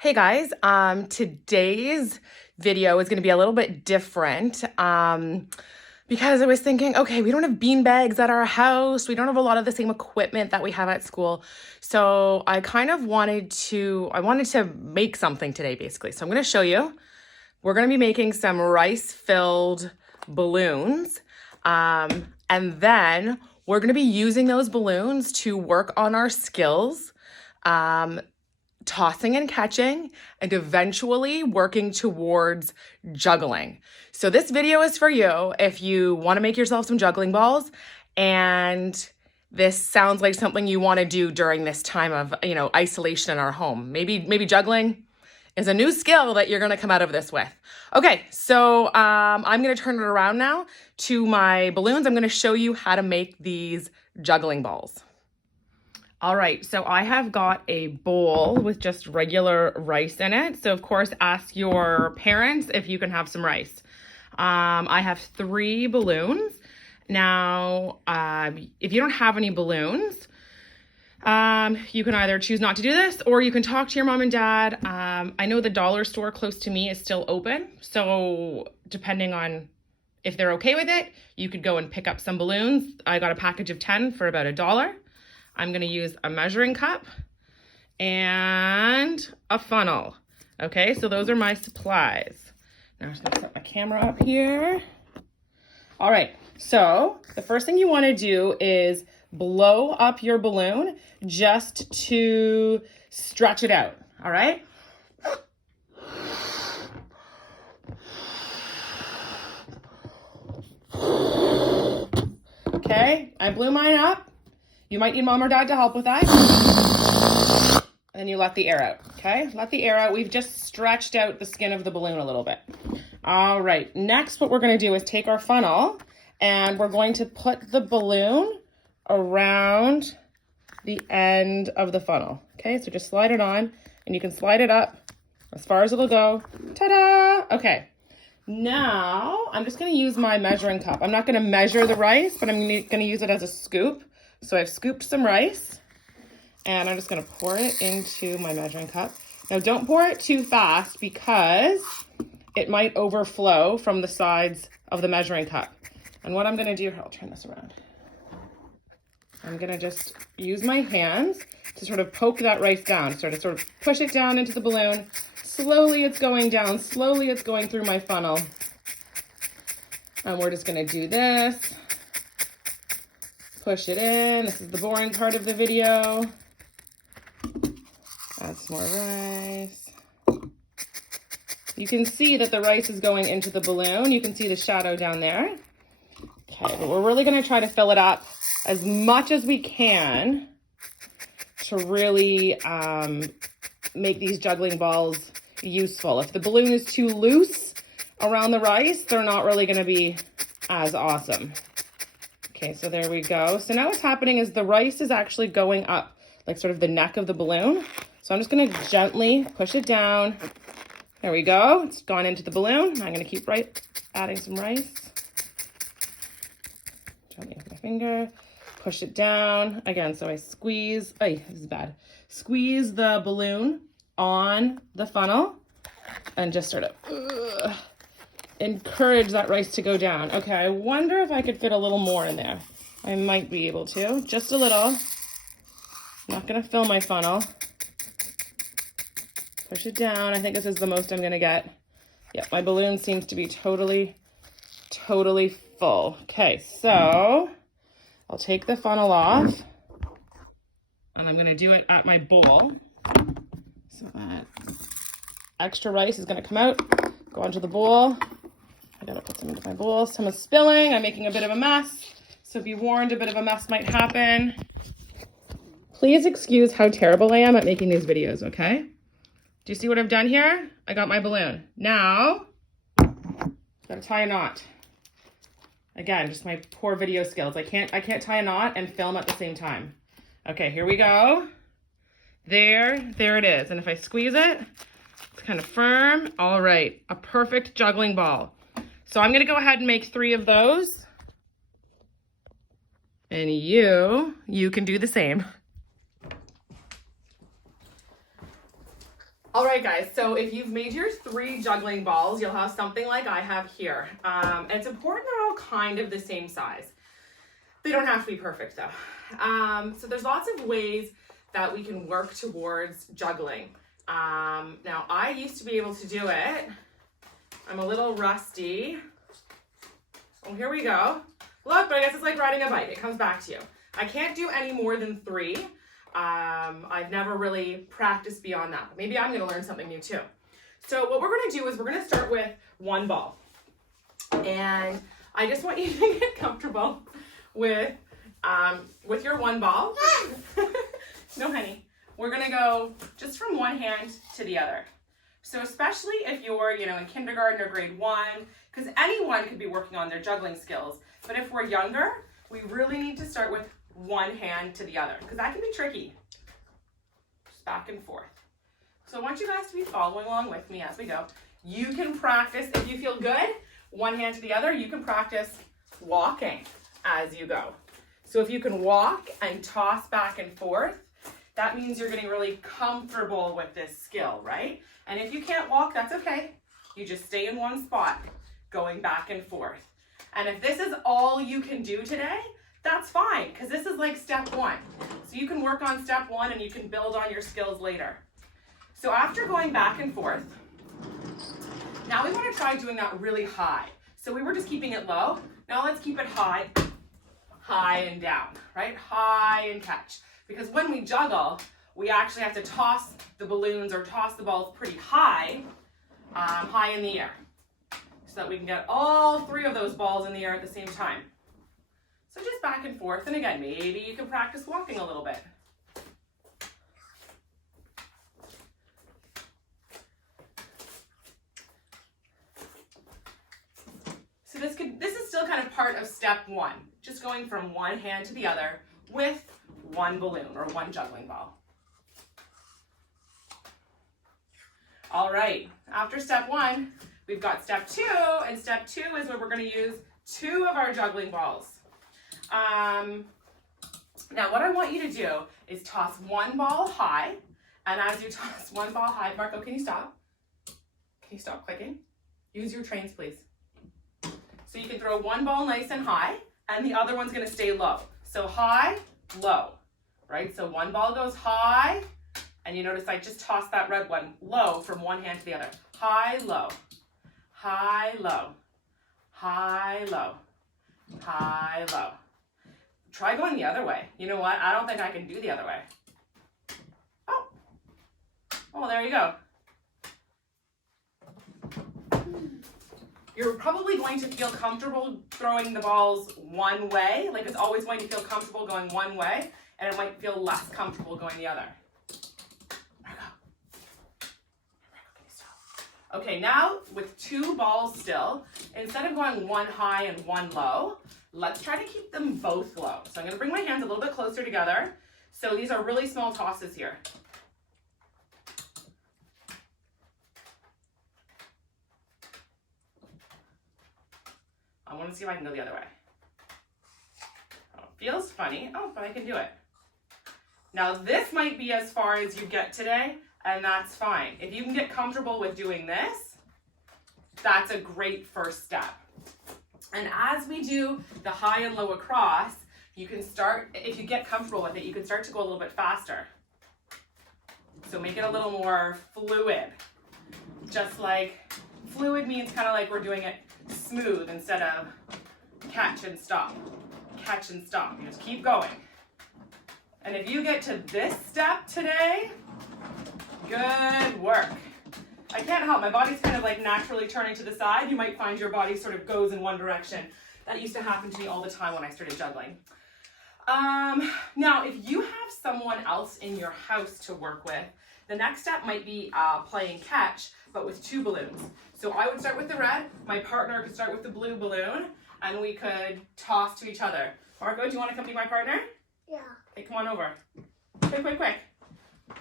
Hey guys, today's video is going to be a little bit different because I was thinking, okay, we don't have bean bags at our house. We don't have a lot of the same equipment that we have at school. So I kind of wanted to make something today basically. So I'm going to show you. We're going to be making some rice-filled balloons. And then we're going to be using those balloons to work on our skills. Tossing and catching, and eventually working towards juggling. So this video is for you if you want to make yourself some juggling balls, and this sounds like something you want to do during this time of, isolation in our home. Maybe juggling is a new skill that you're going to come out of this with. Okay, so I'm going to turn it around now to my balloons. I'm going to show you how to make these juggling balls. All right, so I have got a bowl with just regular rice in it. So of course, ask your parents if you can have some rice. I have 3 balloons. Now, if you don't have any balloons, you can either choose not to do this or you can talk to your mom and dad. I know the dollar store close to me is still open. So depending on if they're okay with it, you could go and pick up some balloons. I got a package of 10 for about $1. I'm going to use a measuring cup and a funnel. Okay, so those are my supplies. Now I'm just going to set my camera up here. All right, so the first thing you want to do is blow up your balloon just to stretch it out. All right. Okay, I blew mine up. You might need mom or dad to help with that. And you let the air out, okay? Let the air out. We've just stretched out the skin of the balloon a little bit. All right, next what we're gonna do is take our funnel and we're going to put the balloon around the end of the funnel, okay? So just slide it on and you can slide it up as far as it'll go. Ta-da! Okay, now I'm just gonna use my measuring cup. I'm not gonna measure the rice, but I'm gonna use it as a scoop. So I've scooped some rice and I'm just going to pour it into my measuring cup. Now don't pour it too fast because it might overflow from the sides of the measuring cup. And what I'm going to do, I'll turn this around. I'm going to just use my hands to sort of poke that rice down, sort of push it down into the balloon. Slowly it's going down, slowly it's going through my funnel. And we're just going to do this. Push it in. This is the boring part of the video. Add some more rice. You can see that the rice is going into the balloon. You can see the shadow down there. Okay, but we're really going to try to fill it up as much as we can to really make these juggling balls useful. If the balloon is too loose around the rice, they're not really going to be as awesome. Okay, so there we go. So now what's happening is the rice is actually going up, like sort of the neck of the balloon. So I'm just going to gently push it down. There we go. It's gone into the balloon. I'm going to keep adding some rice. Gently with my finger. Push it down. Again, so I squeeze. Oh, this is bad. Squeeze the balloon on the funnel and just sort of encourage that rice to go down. Okay, I wonder if I could fit a little more in there. I might be able to, just a little. I'm not gonna fill my funnel. Push it down. I think this is the most I'm gonna get. Yeah, my balloon seems to be totally full. Okay, so I'll take the funnel off and I'm gonna do it at my bowl. So that extra rice is gonna come out, go onto the bowl. I gotta put some into my bowl. Some is spilling. I'm making a bit of a mess. So be warned, a bit of a mess might happen. Please excuse how terrible I am at making these videos, okay? Do you see what I've done here? I got my balloon. Now, gotta tie a knot. Again, just my poor video skills. I can't tie a knot and film at the same time. Okay, here we go. There it is. And if I squeeze it, it's kind of firm. All right, a perfect juggling ball. So I'm going to go ahead and make 3 of those. And you can do the same. All right, guys, so if you've made your 3 juggling balls, you'll have something like I have here. It's important they're all kind of the same size. They don't have to be perfect though. So there's lots of ways that we can work towards juggling. Now I used to be able to do it. I'm a little rusty. Oh, here we go. Look, but I guess it's like riding a bike. It comes back to you. I can't do any more than 3. I've never really practiced beyond that. Maybe I'm going to learn something new too. So what we're going to do is we're going to start with 1 ball. And I just want you to get comfortable with your 1 ball. No, honey. We're going to go just from one hand to the other. So especially if you're, in kindergarten or grade 1, because anyone could be working on their juggling skills. But if we're younger, we really need to start with one hand to the other, because that can be tricky. Just back and forth. So I want you guys to be following along with me as we go. You can practice, if you feel good, one hand to the other, you can practice walking as you go. So if you can walk and toss back and forth, that means you're getting really comfortable with this skill, right? And if you can't walk, that's okay. You just stay in one spot, going back and forth. And if this is all you can do today, that's fine, because this is like step 1. So you can work on step 1 and you can build on your skills later. So after going back and forth, now we want to try doing that really high. So we were just keeping it low. Now let's keep it high, high and down, right? High and catch. Because when we juggle, we actually have to toss the balloons or toss the balls pretty high, high in the air, so that we can get all 3 of those balls in the air at the same time. So just back and forth, and again, maybe you can practice walking a little bit. So this is still kind of part of step 1, just going from one hand to the other with 1 balloon or 1 juggling ball. All right, after step 1, we've got step 2, and step 2 is where we're going to use 2 of our juggling balls. Now what I want you to do is toss 1 ball high, and as you toss 1 ball high, Marco, can you stop? Can you stop clicking? Use your trains, please. So you can throw 1 ball nice and high, and the other one's going to stay low. So high, low, right? So 1 ball goes high, and you notice I just tossed that red one low from one hand to the other. High, low, high, low, high, low, high, low. Try going the other way. You know what? I don't think I can do the other way. Oh, there you go. You're probably going to feel comfortable throwing the balls one way. Like it's always going to feel comfortable going one way, and it might feel less comfortable going the other. Marco, can you stop? Okay, now with 2 balls still, instead of going 1 high and 1 low, let's try to keep them both low. So I'm going to bring my hands a little bit closer together. So these are really small tosses here. I want to see if I can go the other way. Oh, feels funny. Oh, but I can do it. Now this might be as far as you get today, and that's fine. If you can get comfortable with doing this, that's a great first step. And as we do the high and low across, you can start, if you get comfortable with it, you can start to go a little bit faster. So make it a little more fluid. Just like, fluid means kind of like we're doing it smooth instead of catch and stop. Catch and stop. You just keep going. And if you get to this step today, good work. I can't help, my body's kind of like naturally turning to the side. You might find your body sort of goes in one direction. That used to happen to me all the time when I started juggling. Now, if you have someone else in your house to work with, the next step might be playing catch, but with 2 balloons. So I would start with the red, my partner could start with the blue balloon, and we could toss to each other. Marco, do you want to come be my partner? Yeah. Okay, come on over. Quick, quick, quick.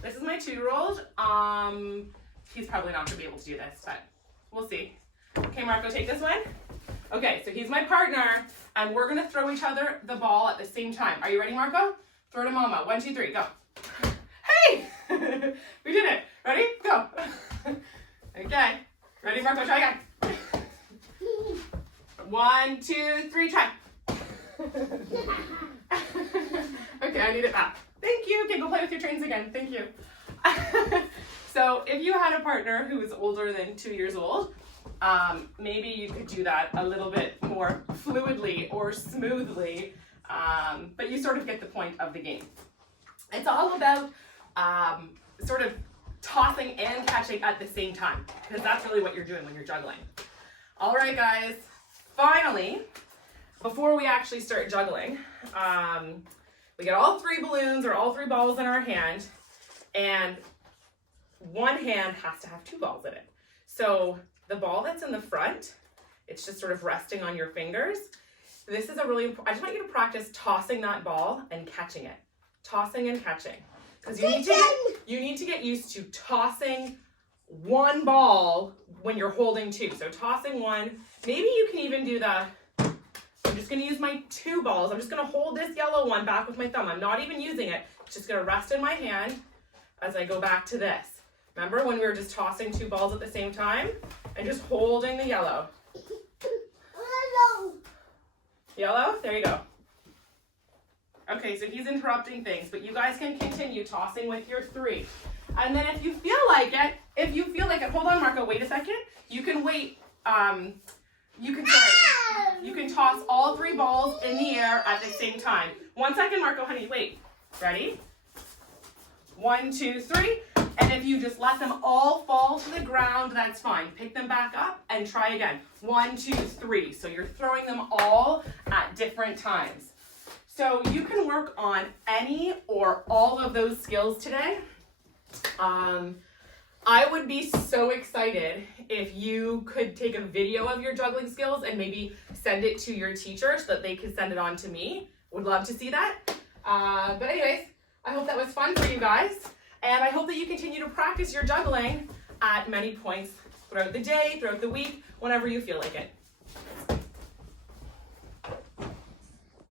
This is my 2-year-old. He's probably not going to be able to do this, but we'll see. Okay, Marco, take this one. Okay, so he's my partner, and we're going to throw each other the ball at the same time. Are you ready, Marco? Throw to Mama. 1, 2, 3, go. Hey! We did it. Ready? Go. Marco, try again. 1, 2, 3, try. Okay, I need it back. Thank you. Okay, go play with your trains again. Thank you. So if you had a partner who was older than 2 years old, maybe you could do that a little bit more fluidly or smoothly, but you sort of get the point of the game. It's all about sort of tossing and catching at the same time, because that's really what you're doing when you're juggling. All right, guys, finally, before we actually start juggling, we get all 3 balloons or all 3 balls in our hand, and one hand has to have 2 balls in it. So the ball that's in the front, it's just sort of resting on your fingers. This is a really important, I just want you to practice tossing that ball and catching it. Tossing and catching. Because you need to get used to tossing 1 ball when you're holding 2. So tossing 1, maybe you can even do the, I'm just going to use my 2 balls. I'm just going to hold this yellow one back with my thumb. I'm not even using it. It's just going to rest in my hand as I go back to this. Remember when we were just tossing 2 balls at the same time? And just holding the yellow. Yellow? There you go. Okay, so he's interrupting things, but you guys can continue tossing with your 3. And then if you feel like it, hold on, Marco, wait a second. You can wait, you can toss all 3 balls in the air at the same time. 1 second, Marco, honey, wait. Ready? 1, 2, 3. And if you just let them all fall to the ground, that's fine. Pick them back up and try again. 1, 2, 3. So you're throwing them all at different times. So you can work on any or all of those skills today. I would be so excited if you could take a video of your juggling skills and maybe send it to your teacher so that they could send it on to me. Would love to see that. But anyways, I hope that was fun for you guys. And I hope that you continue to practice your juggling at many points throughout the day, throughout the week, whenever you feel like it.